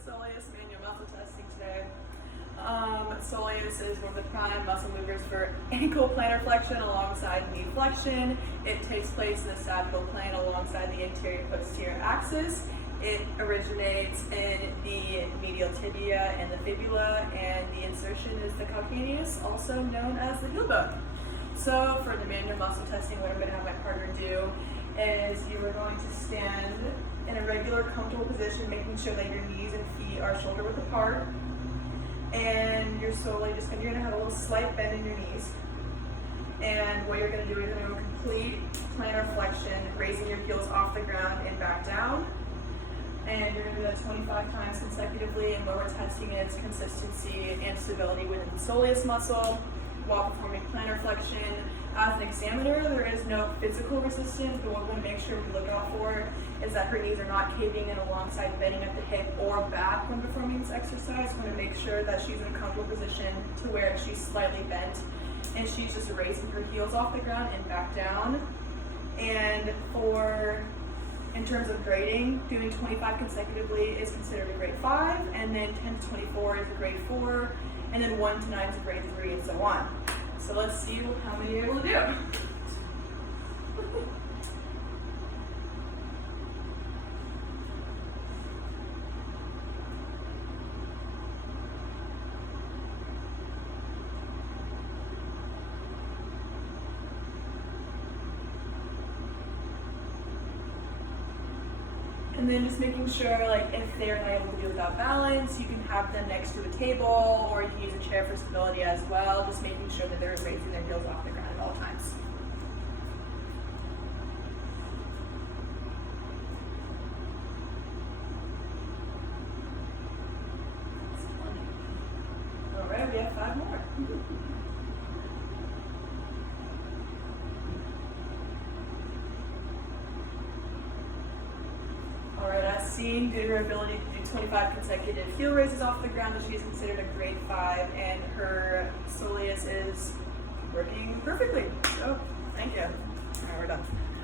Soleus manual muscle testing today. Soleus is one of the prime muscle movers for ankle plantar flexion alongside knee flexion. It takes place in the sacral plane alongside the anterior posterior axis. It originates in the medial tibia and the fibula, and the insertion is the calcaneus, also known as the heel bone. So for the manual muscle testing, what I'm going to have my partner do is you are going to stand in a regular, comfortable position, making sure that your knees and feet are shoulder width apart. And you're slowly just going to have a little slight bend in your knees. And what you're going to do is you're going to go complete plantar flexion, raising your heels off the ground and back down. And you're going to do that 25 times consecutively, and what we're testing is consistency and stability within the soleus muscle while performing plantar flexion. As an examiner, there is no physical resistance, but what we want to make sure we look out for is that her knees are not caving in alongside bending at the hip or back when performing this exercise. We want to make sure that she's in a comfortable position to where she's slightly bent and she's just raising her heels off the ground and back down. And in terms of grading, doing 25 consecutively is considered a grade 5, and then 10 to 24 is a grade 4, and then 1 to 9 is a grade 3, and so on. So let's see how many you're able to do. And then just making sure, like, if they're not able to do without balance, you can have them next to a table, or you can use a chair for stability as well, just making sure that they're raising their heels off the ground at all times. All right, we have 5 more. Alright, as seen, due to her ability to do 25 consecutive heel raises off the ground, that she is considered a grade 5, and her soleus is working perfectly. So, thank you. Alright, we're done.